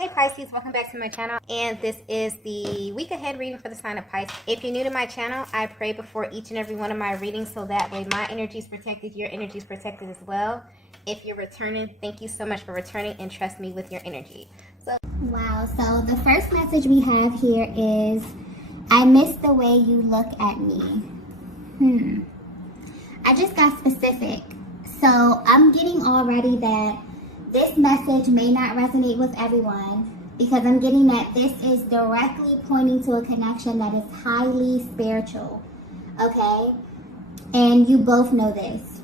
Hey Pisces, welcome back to my channel, and this is the week ahead reading for the sign of Pisces. If you're new to my channel, I pray before each and every one of my readings so that way my energy is protected, your energy is protected as well. If you're returning, thank you so much for returning and trust me with your energy. Wow, so the first message we have here is, I miss the way you look at me. I just got specific. So I'm getting already that this message may not resonate with everyone because I'm getting that this is directly pointing to a connection that is highly spiritual, okay? And you both know this.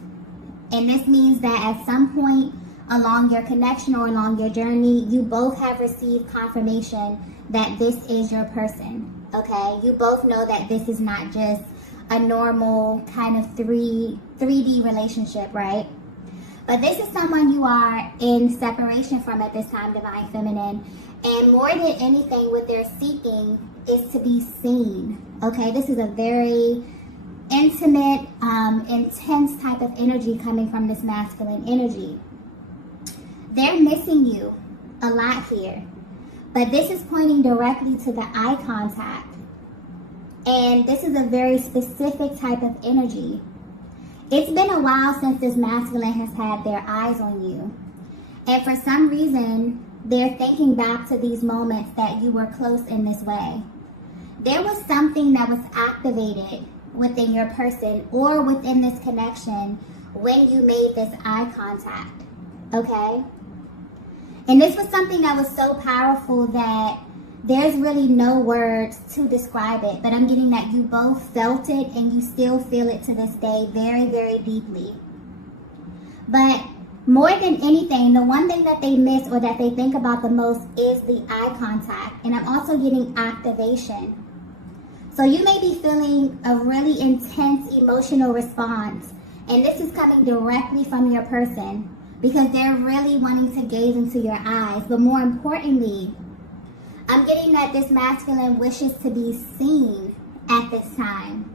And this means that at some point along your connection or along your journey, you both have received confirmation that this is your person, okay? You both know that this is not just a normal kind of 3D relationship, right? But this is someone you are in separation from at this time, Divine Feminine. And more than anything, what they're seeking is to be seen, okay? This is a very intimate, intense type of energy coming from this masculine energy. They're missing you a lot here. But this is pointing directly to the eye contact. And this is a very specific type of energy. It's been a while since this masculine has had their eyes on you. And for some reason, they're thinking back to these moments that you were close in this way. There was something that was activated within your person or within this connection when you made this eye contact, okay? And this was something that was so powerful that there's really no words to describe it, but I'm getting that you both felt it and you still feel it to this day very, very deeply. But more than anything, the one thing that they miss or that they think about the most is the eye contact. And I'm also getting activation. So you may be feeling a really intense emotional response, and this is coming directly from your person because they're really wanting to gaze into your eyes. But more importantly, I'm getting that this masculine wishes to be seen at this time.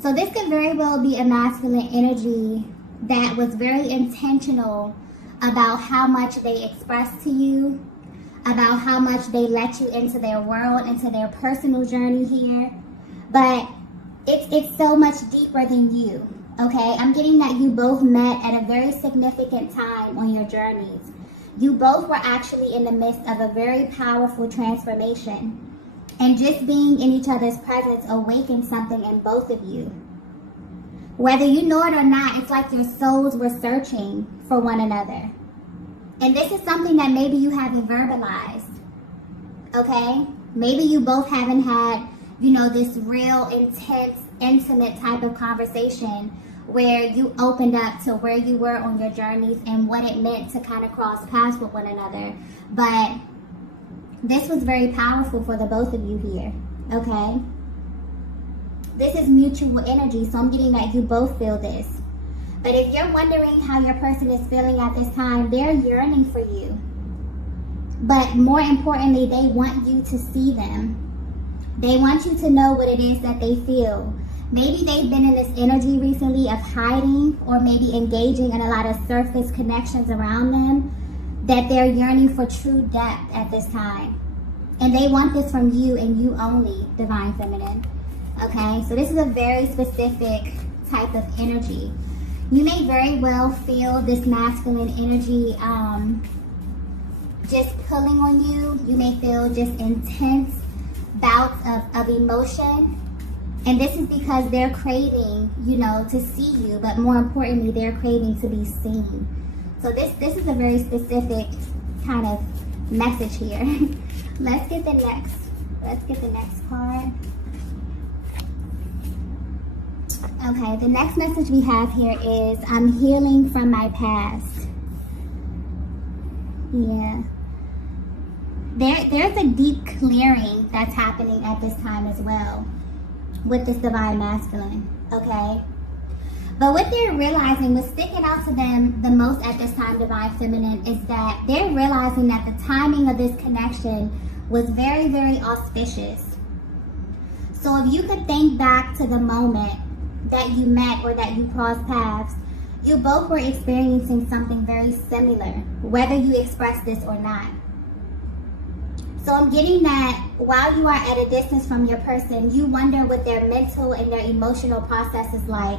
So this could very well be a masculine energy that was very intentional about how much they express to you, about how much they let you into their world, into their personal journey here. But it's so much deeper than you, okay? I'm getting that you both met at a very significant time on your journeys. You both were actually in the midst of a very powerful transformation. And just being in each other's presence awakened something in both of you. Whether you know it or not, it's like your souls were searching for one another. And this is something that maybe you haven't verbalized, okay? Maybe you both haven't had, this real intense, intimate type of conversation where you opened up to where you were on your journeys and what it meant to kind of cross paths with one another. But this was very powerful for the both of you here, okay? This is mutual energy, so I'm getting that you both feel this. But if you're wondering how your person is feeling at this time, they're yearning for you. But more importantly, they want you to see them. They want you to know what it is that they feel. Maybe they've been in this energy recently of hiding or maybe engaging in a lot of surface connections around them, that they're yearning for true depth at this time. And they want this from you and you only, Divine Feminine. Okay, so this is a very specific type of energy. You may very well feel this masculine energy just pulling on you. You may feel just intense bouts of emotion. And this is because they're craving, to see you, but more importantly, they're craving to be seen. So this is a very specific kind of message here. Let's get the next card. Okay, the next message we have here is, I'm healing from my past. Yeah. There's a deep clearing that's happening at this time as well with this divine masculine, okay? But what they're realizing, what's sticking out to them the most at this time, Divine Feminine, is that they're realizing that the timing of this connection was very, very auspicious. So if you could think back to the moment that you met or that you crossed paths, you both were experiencing something very similar, whether you expressed this or not. So I'm getting that while you are at a distance from your person, you wonder what their mental and their emotional process is like.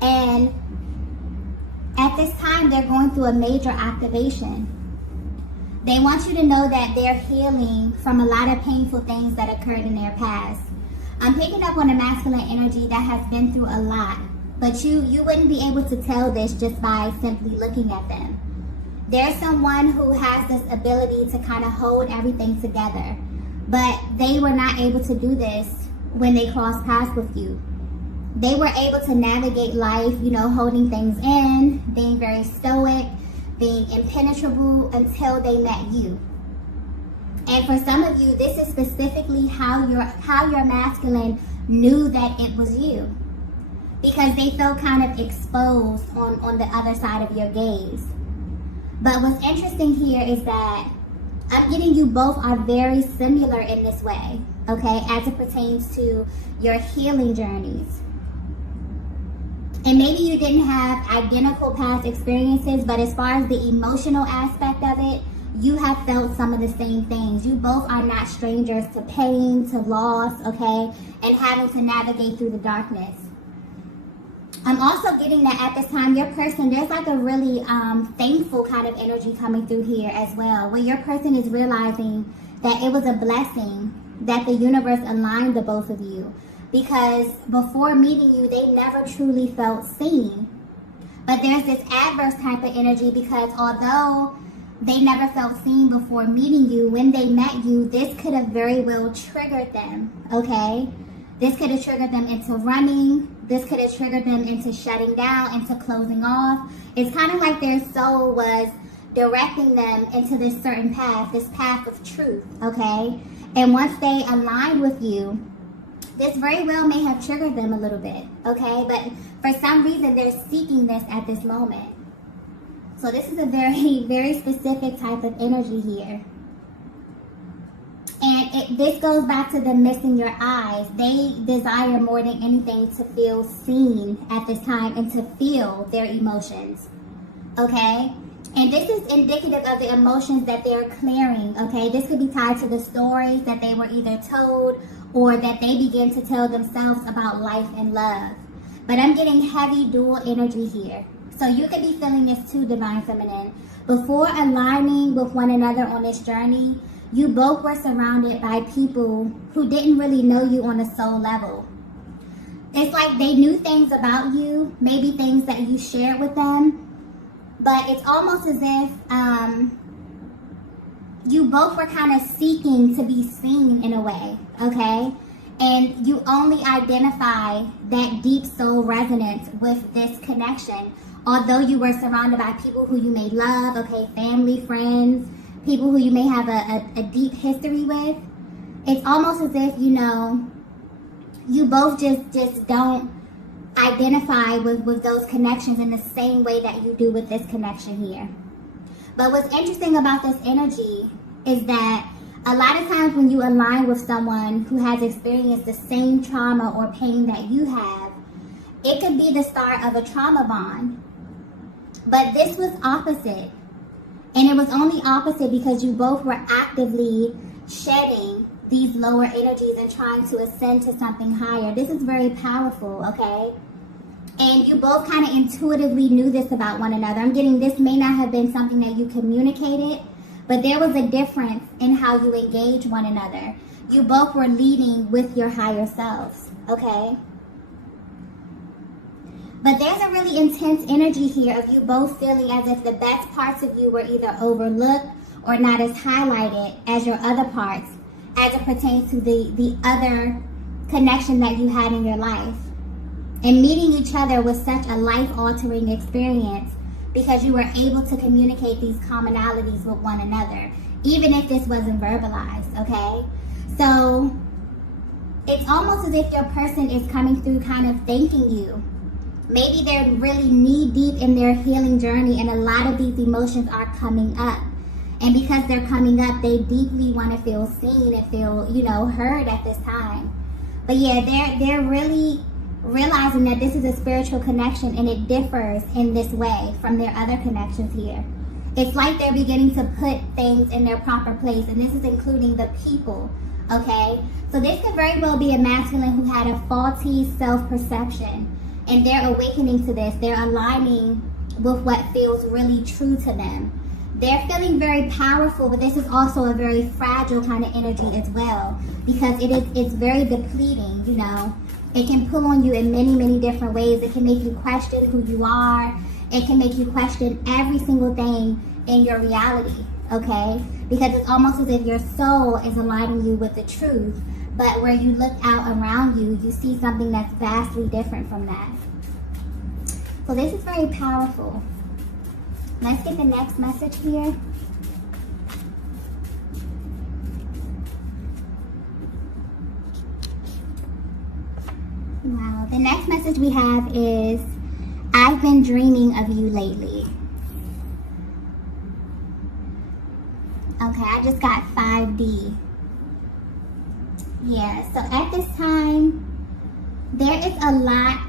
And at this time, they're going through a major activation. They want you to know that they're healing from a lot of painful things that occurred in their past. I'm picking up on a masculine energy that has been through a lot, but you wouldn't be able to tell this just by simply looking at them. There's someone who has this ability to kind of hold everything together, but they were not able to do this when they crossed paths with you. They were able to navigate life, holding things in, being very stoic, being impenetrable until they met you. And for some of you, this is specifically how your masculine knew that it was you, because they felt kind of exposed on the other side of your gaze. But what's interesting here is that I'm getting you both are very similar in this way, okay, as it pertains to your healing journeys. And maybe you didn't have identical past experiences, but as far as the emotional aspect of it, you have felt some of the same things. You both are not strangers to pain, to loss, okay, and having to navigate through the darkness. I'm also getting that at this time, your person, there's like a really thankful kind of energy coming through here as well, where your person is realizing that it was a blessing that the universe aligned the both of you. Because before meeting you, they never truly felt seen. But there's this adverse type of energy, because although they never felt seen before meeting you, when they met you, this could have very well triggered them, okay? This could have triggered them into running. This could have triggered them into shutting down, into closing off. It's kind of like their soul was directing them into this certain path, this path of truth, okay? And once they aligned with you, this very well may have triggered them a little bit, okay? But for some reason, they're seeking this at this moment. So this is a very, very specific type of energy here. And this goes back to them missing your eyes. They desire more than anything to feel seen at this time and to feel their emotions, okay? And this is indicative of the emotions that they're clearing, okay? This could be tied to the stories that they were either told or that they begin to tell themselves about life and love. But I'm getting heavy dual energy here. So you could be feeling this too, Divine Feminine. Before aligning with one another on this journey, you both were surrounded by people who didn't really know you on a soul level. It's like they knew things about you, maybe things that you shared with them, but it's almost as if you both were kind of seeking to be seen in a way, okay? And you only identify that deep soul resonance with this connection, although you were surrounded by people who you may love, okay, family, friends, people who you may have a deep history with. It's almost as if, you both just don't identify with those connections in the same way that you do with this connection here. But what's interesting about this energy is that a lot of times when you align with someone who has experienced the same trauma or pain that you have, it could be the start of a trauma bond. But this was opposite. And it was only opposite because you both were actively shedding these lower energies and trying to ascend to something higher. This is very powerful, okay? And you both kind of intuitively knew this about one another. I'm getting this may not have been something that you communicated, but there was a difference in how you engage one another. You both were leading with your higher selves, okay? But there's a really intense energy here of you both feeling as if the best parts of you were either overlooked or not as highlighted as your other parts as it pertains to the other connection that you had in your life. And meeting each other was such a life-altering experience because you were able to communicate these commonalities with one another, even if this wasn't verbalized, okay? So it's almost as if your person is coming through kind of thanking you. Maybe they're really knee-deep in their healing journey and a lot of these emotions are coming up. And because they're coming up, they deeply want to feel seen and feel, heard at this time. But yeah, they're really realizing that this is a spiritual connection and it differs in this way from their other connections here. It's like they're beginning to put things in their proper place, and this is including the people, okay? So this could very well be a masculine who had a faulty self-perception, and they're awakening to this. They're aligning with what feels really true to them. They're feeling very powerful, but this is also a very fragile kind of energy as well, because it's very depleting, you know. It can pull on you in many, many different ways. It can make you question who you are. It can make you question every single thing in your reality, okay? Because it's almost as if your soul is aligning you with the truth, but where you look out around you, you see something that's vastly different from that. So this is very powerful. Let's get the next message here. Wow, the next message we have is, I've been dreaming of you lately. Okay, I just got 5D. Yeah, so at this time, there is a lot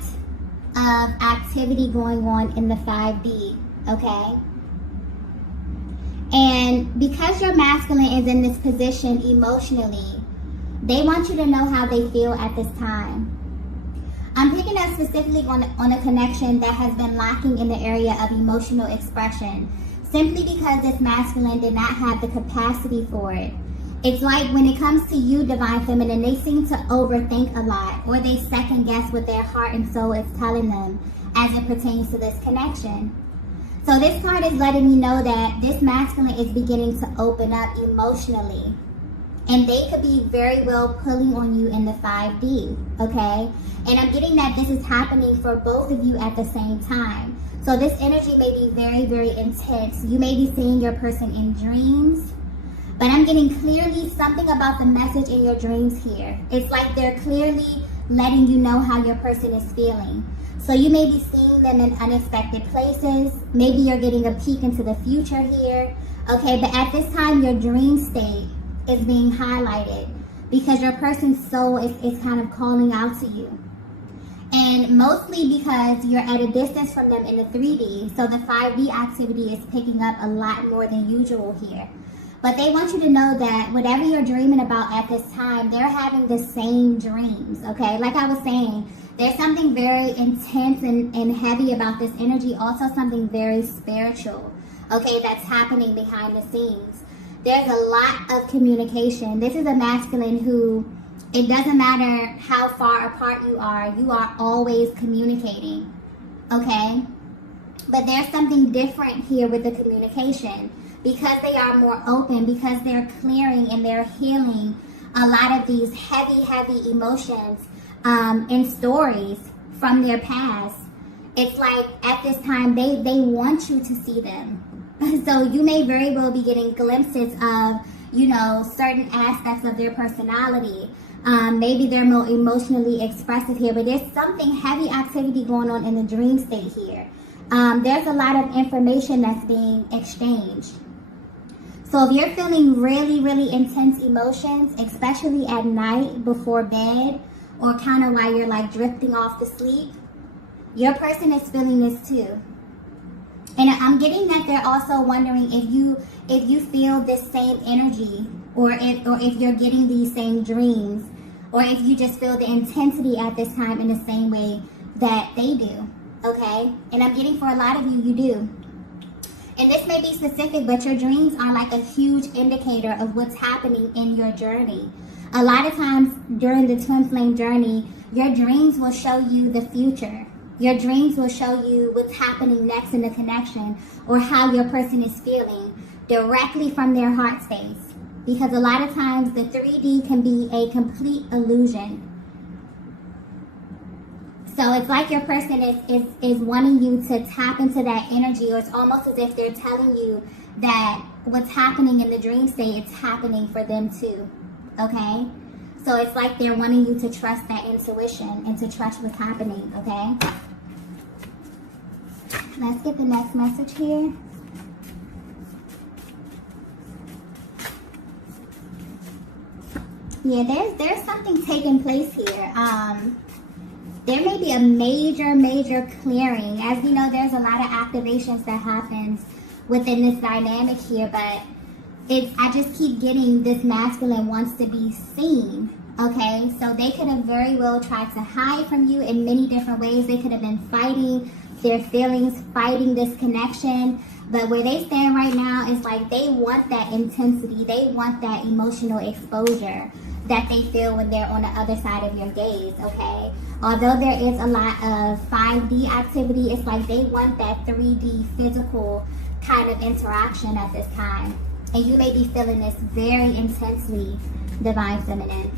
of activity going on in the 5D, okay? And because your masculine is in this position emotionally, they want you to know how they feel at this time. I'm picking up specifically on a connection that has been lacking in the area of emotional expression, simply because this masculine did not have the capacity for it. It's like when it comes to you, Divine Feminine, they seem to overthink a lot, or they second guess what their heart and soul is telling them as it pertains to this connection. So this card is letting me know that this masculine is beginning to open up emotionally. And they could be very well pulling on you in the 5D, okay? And I'm getting that this is happening for both of you at the same time. So this energy may be very, very intense. You may be seeing your person in dreams, but I'm getting clearly something about the message in your dreams here. It's like they're clearly letting you know how your person is feeling. So you may be seeing them in unexpected places. Maybe you're getting a peek into the future here, okay? But at this time, your dream state is being highlighted because your person's soul is kind of calling out to you. And mostly because you're at a distance from them in the 3D, so the 5D activity is picking up a lot more than usual here. But they want you to know that whatever you're dreaming about at this time, they're having the same dreams, okay? Like I was saying, there's something very intense and heavy about this energy, also something very spiritual, okay, that's happening behind the scenes. There's a lot of communication. This is a masculine who, it doesn't matter how far apart you are always communicating, okay? But there's something different here with the communication because they are more open, because they're clearing and they're healing a lot of these heavy, heavy emotions and stories from their past. It's like at this time, they want you to see them. So you may very well be getting glimpses of, you know, certain aspects of their personality. Maybe they're more emotionally expressive here, but there's something heavy activity going on in the dream state here. There's a lot of information that's being exchanged. So if you're feeling really, really intense emotions, especially at night before bed, or kind of while you're like drifting off to sleep, your person is feeling this too. And I'm getting that they're also wondering if you feel this same energy, or if you're getting these same dreams, or if you just feel the intensity at this time in the same way that they do, okay? And I'm getting for a lot of you, you do. And this may be specific, but your dreams are like a huge indicator of what's happening in your journey. A lot of times during the twin flame journey, your dreams will show you the future. Your dreams will show you what's happening next in the connection, or how your person is feeling directly from their heart space. Because a lot of times the 3D can be a complete illusion. So it's like your person is wanting you to tap into that energy, or it's almost as if they're telling you that what's happening in the dream state, it's happening for them too, okay? So it's like they're wanting you to trust that intuition and to trust what's happening, okay? Let's get the next message here. Yeah, there's something taking place here. There may be a major clearing. As we know, there's a lot of activations that happens within this dynamic here, but I just keep getting this masculine wants to be seen. Okay, so they could have very well tried to hide from you in many different ways. They could have been fighting their feelings, fighting this connection. But where they stand right now is like they want that intensity. They want that emotional exposure that they feel when they're on the other side of your gaze, okay? Although there is a lot of 5D activity, it's like they want that 3D physical kind of interaction at this time. And you may be feeling this very intensely, Divine Feminine.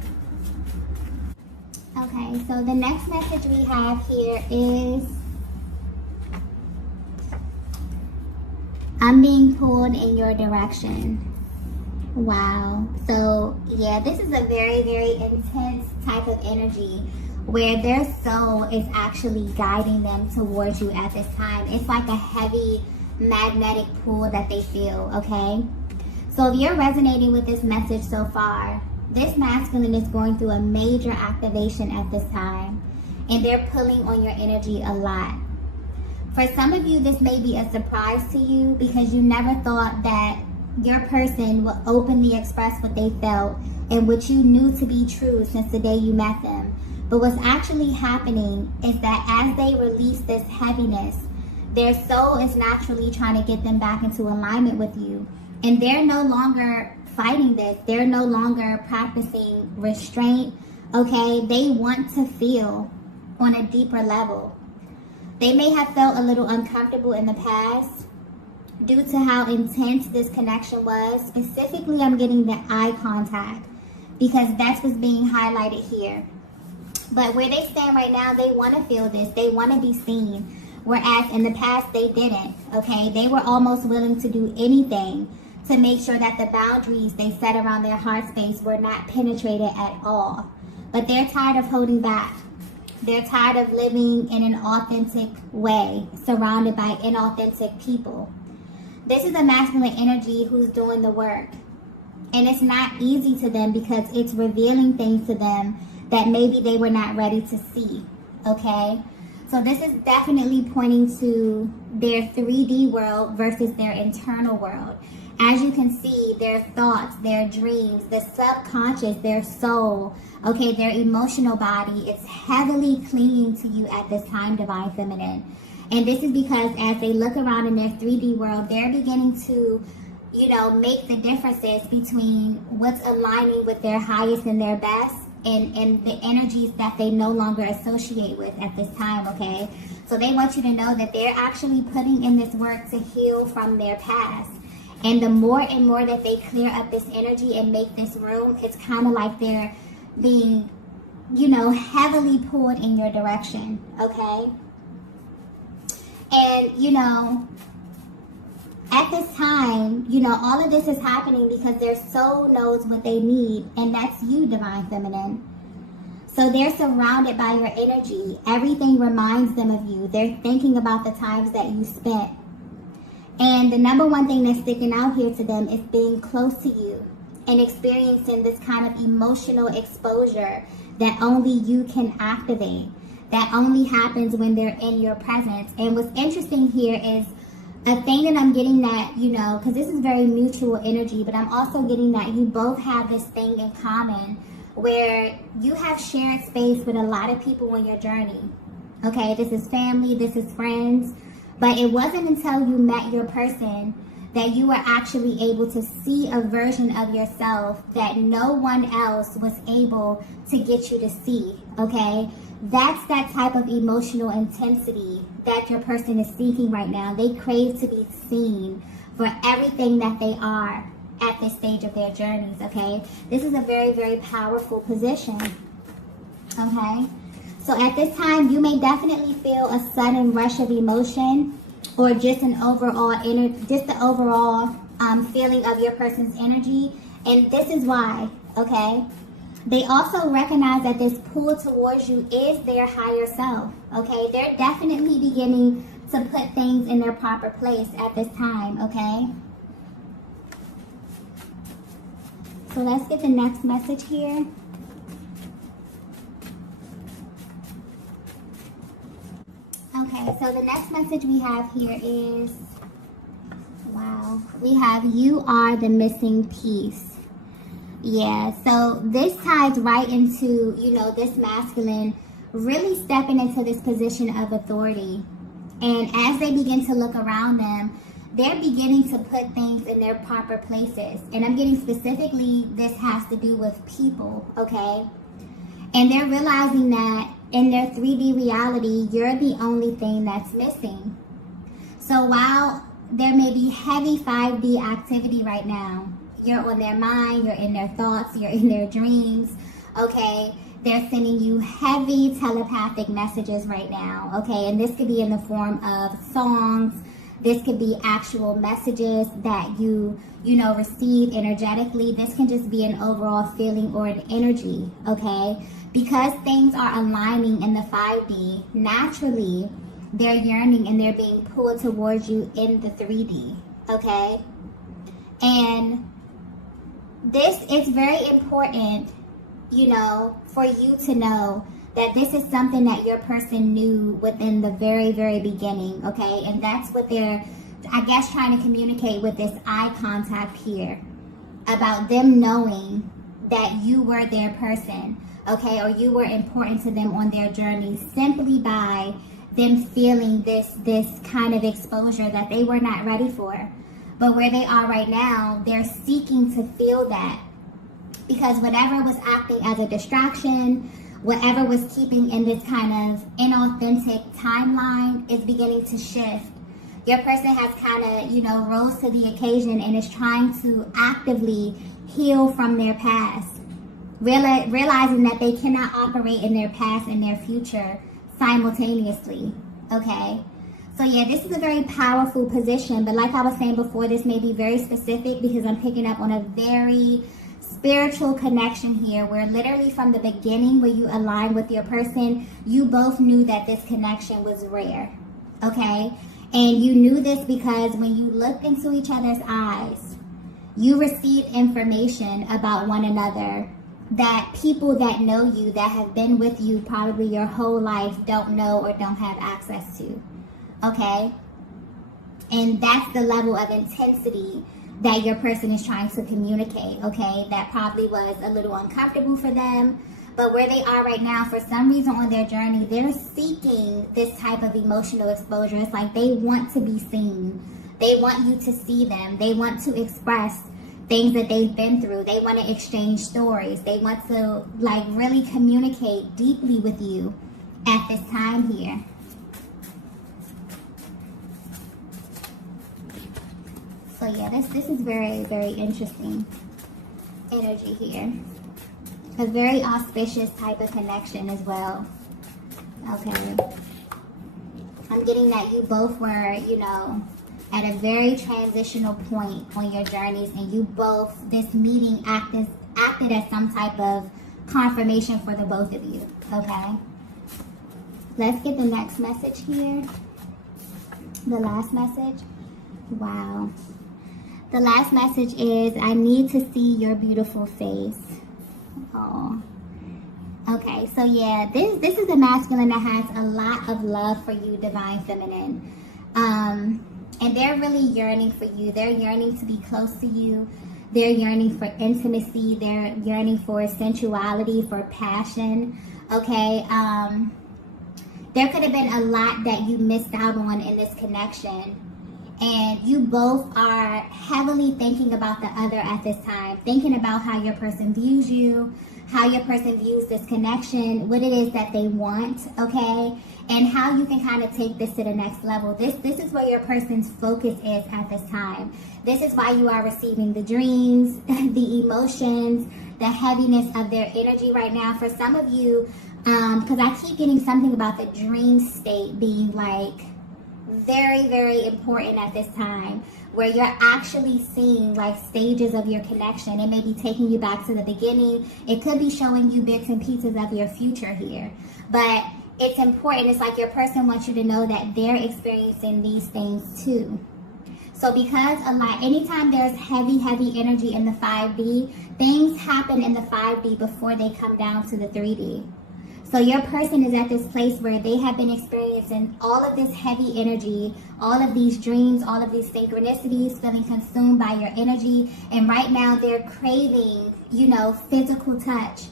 Okay, so the next message we have here is, I'm being pulled in your direction. Wow. So, yeah, this is a very, very intense type of energy where their soul is actually guiding them towards you at this time. It's like a heavy magnetic pull that they feel, okay? So if you're resonating with this message so far, this masculine is going through a major activation at this time, and they're pulling on your energy a lot. For some of you, this may be a surprise to you because you never thought that your person will openly express what they felt and what you knew to be true since the day you met them. But what's actually happening is that as they release this heaviness, their soul is naturally trying to get them back into alignment with you. And they're no longer fighting this. They're no longer practicing restraint, okay? They want to feel on a deeper level. They may have felt a little uncomfortable in the past due to how intense this connection was. Specifically, I'm getting the eye contact because that's what's being highlighted here. But where they stand right now, they want to feel this. They want to be seen. Whereas in the past, they didn't, okay? They were almost willing to do anything to make sure that the boundaries they set around their heart space were not penetrated at all. But they're tired of holding back. They're tired of living in an authentic way, surrounded by inauthentic people. This is a masculine energy who's doing the work. And it's not easy to them because it's revealing things to them that maybe they were not ready to see, okay? So this is definitely pointing to their 3D world versus their internal world. As you can see, their thoughts, their dreams, the subconscious, their soul, okay, their emotional body, it's heavily clinging to you at this time, Divine Feminine. And this is because as they look around in their 3D world, they're beginning to, you know, make the differences between what's aligning with their highest and their best and the energies that they no longer associate with at this time, okay? So they want you to know that they're actually putting in this work to heal from their past. And the more and more that they clear up this energy and make this room, it's kind of like they're being, you know, heavily pulled in your direction, okay? And, you know, at this time, you know, all of this is happening because their soul knows what they need, and that's you, Divine Feminine. So they're surrounded by your energy. Everything reminds them of you. They're thinking about the times that you spent. And the number one thing that's sticking out here to them is being close to you and experiencing this kind of emotional exposure that only you can activate, that only happens when they're in your presence. And what's interesting here is a thing that I'm getting that, you know, because this is very mutual energy, but I'm also getting that you both have this thing in common where you have shared space with a lot of people in your journey. Okay, this is family, this is friends. But it wasn't until you met your person that you were actually able to see a version of yourself that no one else was able to get you to see, okay? That's that type of emotional intensity that your person is seeking right now. They crave to be seen for everything that they are at this stage of their journeys, okay? This is a very, very powerful position, okay? So at this time, you may definitely feel a sudden rush of emotion or just an overall feeling of your person's energy. And this is why, okay? They also recognize that this pull towards you is their higher self, okay? They're definitely beginning to put things in their proper place at this time, okay? So let's get the next message here. Okay, so the next message we have here is, wow, we have you are the missing piece. Yeah, so this ties right into, you know, this masculine really stepping into this position of authority. And as they begin to look around them, they're beginning to put things in their proper places. And I'm getting specifically, this has to do with people, okay? And they're realizing that in their 3D reality, you're the only thing that's missing. So while there may be heavy 5D activity right now, you're on their mind, you're in their thoughts, you're in their dreams, okay? They're sending you heavy telepathic messages right now, okay? And this could be in the form of songs. This could be actual messages that you know, receive energetically. This can just be an overall feeling or an energy, okay? Because things are aligning in the 5D, naturally, they're yearning and they're being pulled towards you in the 3D, okay? And this is very important, you know, for you to know that this is something that your person knew within the very, very beginning, okay? And that's what they're, I guess, trying to communicate with this eye contact here, about them knowing that you were their person, okay? Or you were important to them on their journey simply by them feeling this kind of exposure that they were not ready for. But where they are right now, they're seeking to feel that, because whatever was acting as a distraction, whatever was keeping in this kind of inauthentic timeline is beginning to shift. Your person has kind of, you know, rose to the occasion and is trying to actively heal from their past, realizing that they cannot operate in their past and their future simultaneously, okay? So yeah, this is a very powerful position, but like I was saying before, this may be very specific because I'm picking up on a very spiritual connection here, where literally from the beginning, where you align with your person, you both knew that this connection was rare, okay? And you knew this because when you looked into each other's eyes, you received information about one another that people that know you, that have been with you probably your whole life, don't know or don't have access to. Okay? And that's the level of intensity that your person is trying to communicate, okay? That probably was a little uncomfortable for them, but where they are right now, for some reason on their journey, they're seeking this type of emotional exposure. It's like they want to be seen. They want you to see them. They want to express things that they've been through. They want to exchange stories. They want to, like, really communicate deeply with you at this time here. So yeah, this is very, very interesting energy here. A very auspicious type of connection as well. Okay. I'm getting that you both were, you know, at a very transitional point on your journeys, and you both, this meeting acted as some type of confirmation for the both of you. Okay. Let's get the next message here. The last message. Wow. The last message is, I need to see your beautiful face. Oh. Okay, so yeah, this is a masculine that has a lot of love for you, divine feminine. And they're really yearning for you. They're yearning to be close to you. They're yearning for intimacy. They're yearning for sensuality, for passion. Okay, there could have been a lot that you missed out on in this connection. And you both are heavily thinking about the other at this time, thinking about how your person views you, how your person views this connection, what it is that they want, okay? And how you can kind of take this to the next level. This is where your person's focus is at this time. This is why you are receiving the dreams, the emotions, the heaviness of their energy right now. For some of you, because I keep getting something about the dream state being like very, very important at this time, where you're actually seeing like stages of your connection. It may be taking you back to the beginning. It could be showing you bits and pieces of your future here. But it's important. It's like your person wants you to know that they're experiencing these things too. So because a lot, anytime there's heavy energy in the 5D, things happen in the 5D before they come down to the 3D. So So your person is at this place where they have been experiencing all of this heavy energy, all of these dreams, all of these synchronicities, feeling consumed by your energy. And right now they're craving, you know, physical touch.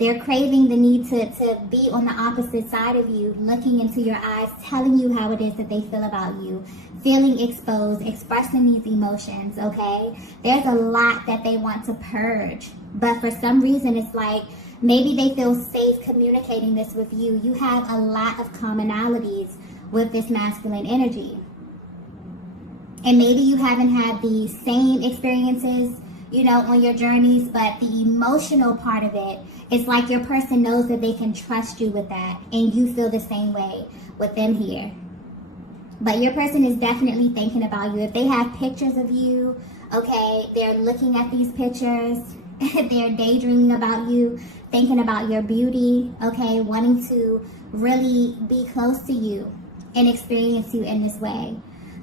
They're craving the need to be on the opposite side of you, looking into your eyes, telling you how it is that they feel about you, feeling exposed, expressing these emotions, okay? There's a lot that they want to purge. But for some reason, it's like maybe they feel safe communicating this with you. You have a lot of commonalities with this masculine energy. And maybe you haven't had the same experiences, you know, on your journeys, but the emotional part of it, it's like your person knows that they can trust you with that, and you feel the same way with them here. But your person is definitely thinking about you. If they have pictures of you, okay, they're looking at these pictures, they're daydreaming about you, thinking about your beauty, okay, wanting to really be close to you and experience you in this way.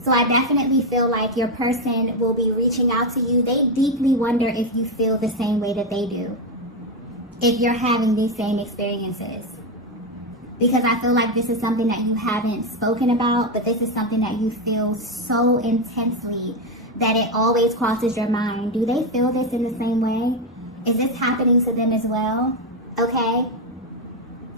So I definitely feel like your person will be reaching out to you. They deeply wonder if you feel the same way that they do, if you're having these same experiences. Because I feel like this is something that you haven't spoken about, but this is something that you feel so intensely that it always crosses your mind. Do they feel this in the same way? Is this happening to them as well? Okay.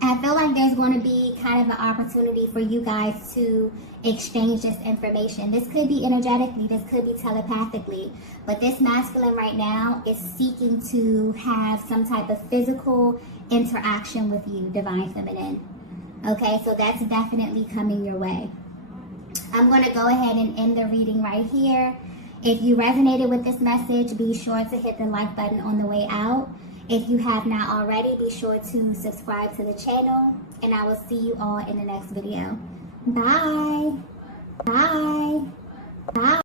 I feel like there's going to be kind of an opportunity for you guys to exchange this information. This could be energetically, this could be telepathically, but this masculine right now is seeking to have some type of physical interaction with you, divine feminine. Okay, so that's definitely coming your way. I'm going to go ahead and end the reading right here. If you resonated with this message, be sure to hit the like button on the way out. If you have not already, be sure to subscribe to the channel, and I will see you all in the next video. Bye. Bye. Bye.